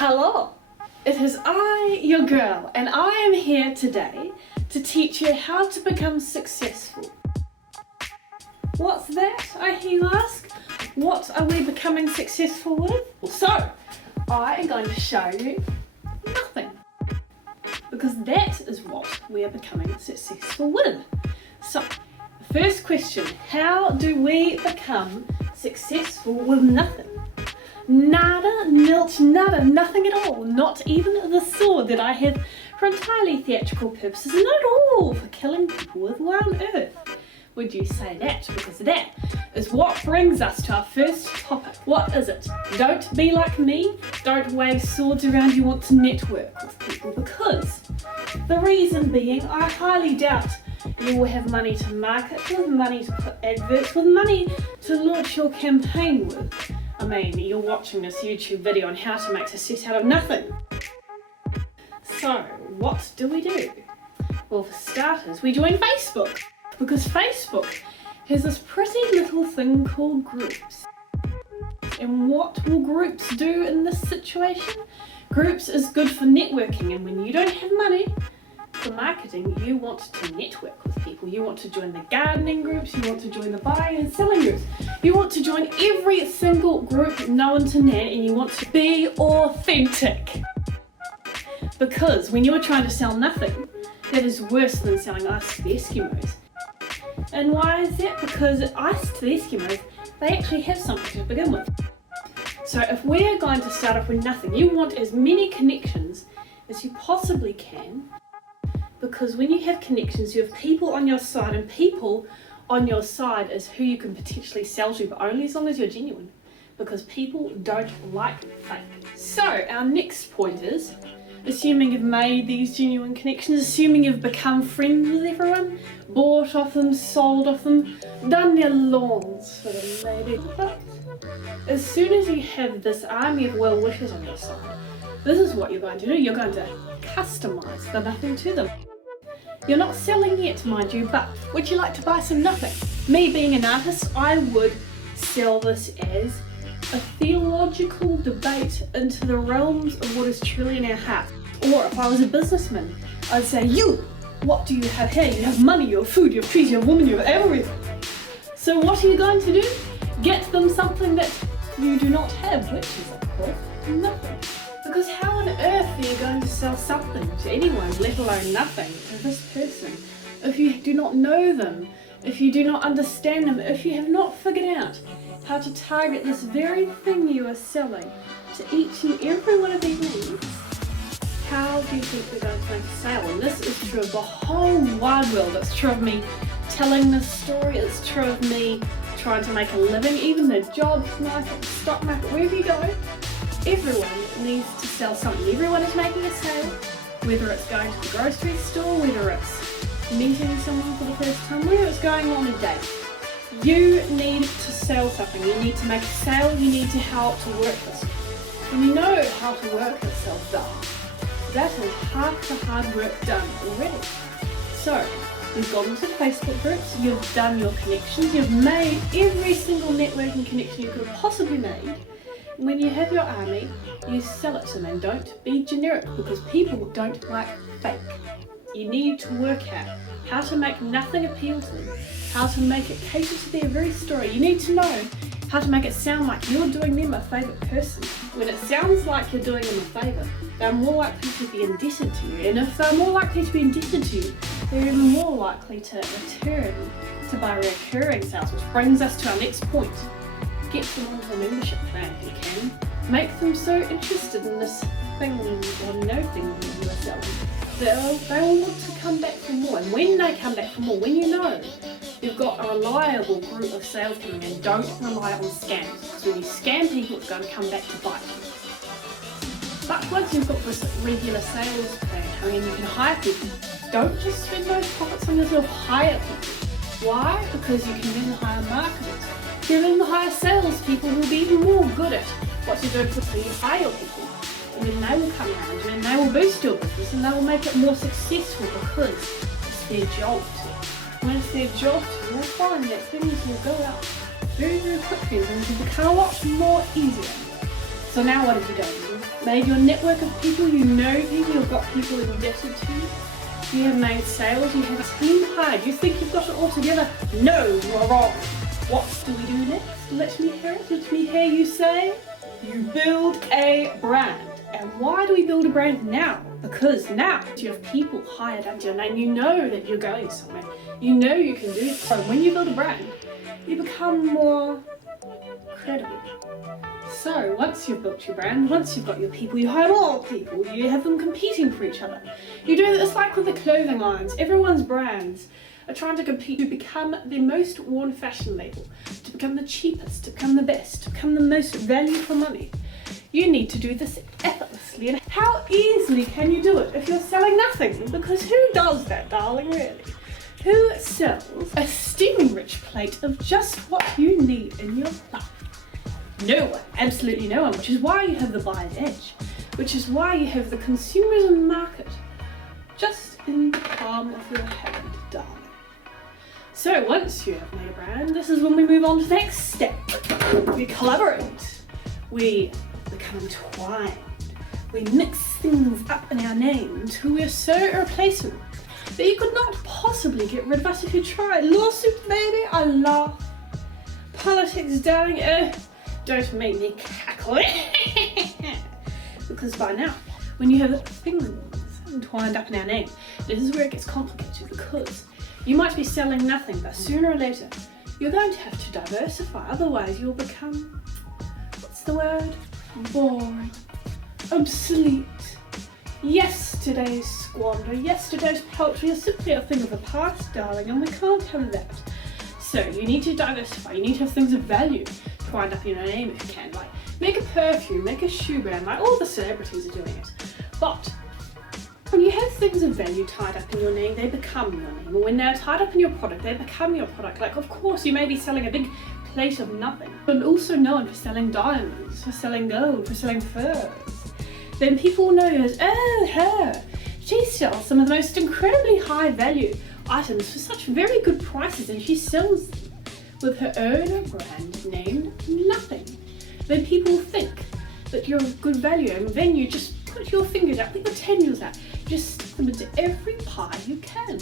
Hello, it is I, your girl, and I am here today to teach you how to become successful. What's that, I hear you ask? What are we becoming successful with? So, I am going to show you nothing. Because that is what we are becoming successful with. So, first question, how do we become successful with nothing? Nada, nilch, nada, nothing at all. Not even the sword that I have for entirely theatrical purposes, not at all for killing people with. Why on earth would you say that? Because that is what brings us to our first topic. What is it? Don't be like me. Don't wave swords around. You want to network with people, because the reason being, I highly doubt you will have money to market with, money to put adverts with, money to launch your campaign with. I mean, you're watching this YouTube video on how to make success out of nothing. So, what do? Well, for starters, we join Facebook, because Facebook has this pretty little thing called groups. And what will groups do in this situation? Groups is good for networking, and when you don't have money for marketing, you want to network with people. You want to join the gardening groups, you want to join the buying and selling groups. You want to join every single group known to man, and you want to be authentic. Because when you're trying to sell nothing, that is worse than selling ice to the Eskimos. And why is that? Because ice to the Eskimos, they actually have something to begin with. So if we're going to start off with nothing, you want as many connections as you possibly can, because when you have connections, you have people on your side, and people on your side is who you can potentially sell to, but only as long as you're genuine, because people don't like fake. So our next point is, assuming you've made these genuine connections, assuming you've become friends with everyone, bought off them, sold off them, done their lawns for them maybe, but as soon as you have this army of well-wishers on your side, this is what you're going to do. You're going to customise the nothing to them. You're not selling yet, mind you, but would you like to buy some nothing? Me being an artist, I would sell this as a theological debate into the realms of what is truly in our heart. Or if I was a businessman, I'd say, you, what do you have here? You have money, you have food, you have trees, you have women, you have everything. So what are you going to do? Get them something that you do not have, which is, of course, nothing. Because how on earth are you going to sell something to anyone, let alone nothing, to this person, if you do not know them, if you do not understand them, if you have not figured out how to target this very thing you are selling to each and every one of their needs? How do you think you're going to make a sale? And this is true of the whole wide world. It's true of me telling this story, it's true of me trying to make a living, even the jobs market, the stock market, wherever you go. Everyone needs to sell something. Everyone is making a sale, whether it's going to the grocery store, whether it's meeting someone for the first time, whether it's going on a date. You need to sell something. You need to make a sale. You need to help to work this. When you know how to work yourself done, that is half the hard work done already. So, you've gone into Facebook groups, you've done your connections, you've made every single networking connection you could have possibly made. When you have your army, you sell it to them. Don't be generic, because people don't like fake. You need to work out how to make nothing appeal to them, how to make it cater to their very story. You need to know how to make it sound like you're doing them a favourite person. When it sounds like you're doing them a favour, they're more likely to be indebted to you. And if they're more likely to be indebted to you, they're even more likely to return to buy recurring sales, which brings us to our next point. Get them onto a membership plan if you can. Make them so interested in this thing or no thing that you are selling, they will want to come back for more. And when they come back for more, when you know you've got a reliable group of sales coming in, don't rely on scams. Because when you scam people, it's going to come back to bite you. But once you've got this regular sales plan coming in, you can hire people. Don't just spend those profits on yourself, hire people. Why? Because you can then hire marketers. Then the higher sales people will be even more good at what you're doing, so you hire your people, and then they will come around you and they will boost your business and they will make it more successful, because it's their job to. When it's their job to, you'll find that things will go up very, very quickly and it will become a lot more easier. So So now what have you done? You've made your network of people, you know people, you've got people indebted to you. You have made sales, you have a team hired. You think you've got it all together? No, you're wrong. What do we do next? Let me hear it. Let me hear you say, you build a brand. And why do we build a brand now? Because now you have people hired under your name. You know that you're going somewhere. You know you can do it. So when you build a brand, you become more credible. So once you've built your brand, once you've got your people, you hire more people, you have them competing for each other. You do this like with the clothing lines. Everyone's brands are trying to compete to become the most worn fashion label, to become the cheapest, to become the best, to become the most value for money. You need to do this effortlessly. And how easily can you do it if you're selling nothing? Because who does that, darling, really? Who sells a steaming rich plate of just what you need in your life? No one, absolutely no one, which is why you have the buyer's edge, which is why you have the consumerism market just in the palm of your hand, darling. So once you have made a brand, this is when we move on to the next step. We collaborate, we become entwined, we mix things up in our name until we're so irreplaceable that you could not possibly get rid of us if you tried. Lawsuits, baby, I laugh. Politics, darling, don't make me cackle. Because by now, when you have things entwined up in our name, this is where it gets complicated, because you might be selling nothing, but sooner or later, you're going to have to diversify. Otherwise, you'll become, what's the word? Boring, obsolete. Yesterday's squander, yesterday's poultry is simply a thing of the past, darling, and we can't have that. So you need to diversify, you need to have things of value twined up in your name if you can. Like, make a perfume, make a shoe brand, like all the celebrities are doing it. But when you have things of value tied up in your name, they become your name. And when they're tied up in your product, they become your product. Like, of course, you may be selling a big plate of nothing, but also known for selling diamonds, for selling gold, for selling furs. Then people will know you as, oh, her. She sells some of the most incredibly high value items for such very good prices, and she sells them with her own brand named nothing. Then people think that you're good value, and then you just put your fingers out, put your tendrils out, just stick them into every pie you can.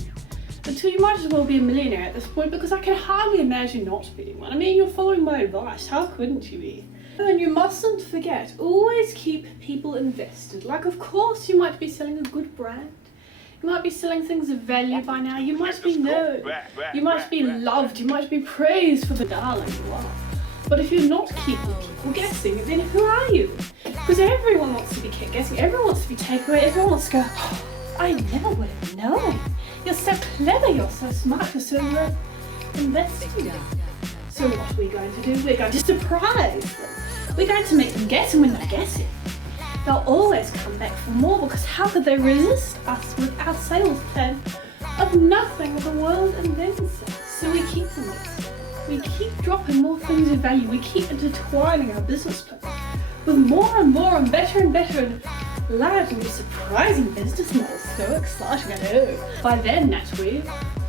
Until you might as well be a millionaire at this point, because I can hardly imagine not being one. I mean, you're following my advice, how couldn't you be? And you mustn't forget, always keep people invested. Like, of course, you might be selling a good brand. You might be selling things of value by now. You might be known. You might be loved. You might be praised for the darling you are. But if you're not keeping people guessing, then who are you? Because everyone wants to be kept guessing. Everyone wants to be taken away. Everyone wants to go, oh, I never would have known. You're so clever. You're so smart. You're so investigating. So what are we going to do? We're going to surprise them. We're going to make them guess, and when they guess it, they'll always come back for more, because how could they resist us with our sales plan of nothing of the world and then some? So we keep them guessing. We keep dropping more things of value. We keep intertwining our business plan with more and more and better and largely surprising business models. So exciting, I know. By then, Natalie,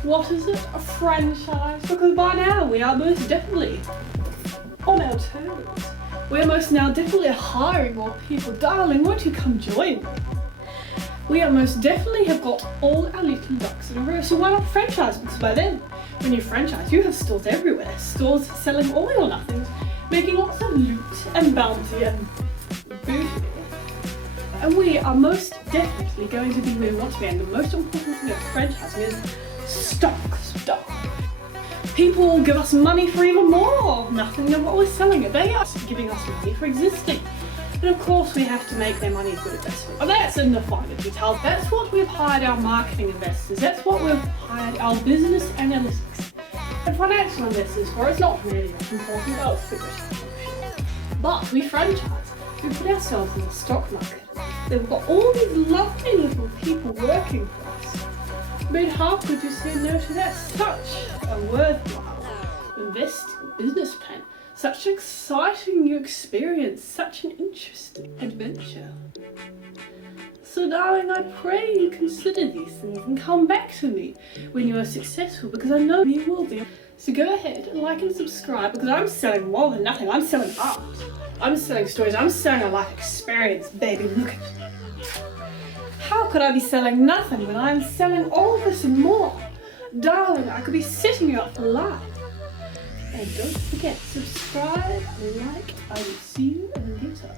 what is it? A franchise? Because by now we are most definitely on our toes. We're most now definitely hiring more people. Darling, won't you come join me? We are most definitely have got all our little ducks in a row. So why not franchise? Because by then, when you franchise, you have stores everywhere. Stores selling all your nothings, making lots of loot and bounty and booty. And we are most definitely going to be where we want to be. And the most important thing about franchising is stock. People will give us money for even more. Nothing of what we're selling. They are giving us money for existing. And of course we have to make their money a good investment. And that's in the finer details. That's what we've hired our marketing investors. That's what we've hired our business analytics and financial investors for. It's not really that important. I'll figure it out. But we franchise. We put ourselves in the stock market. We've got all these lovely little people working for us. I mean, how could you say no to that? Such a worthwhile investing business plan. Such an exciting new experience. Such an interesting adventure. So darling, I pray you consider these things and come back to me when you are successful, because I know you will be. So go ahead and like and subscribe, because I'm selling more than nothing. I'm selling art. I'm selling stories. I'm selling a life experience, baby. Look at me. How could I be selling nothing when I'm selling all this and more? Darling, I could be setting you up for life. And don't forget, subscribe, like, I will see you later.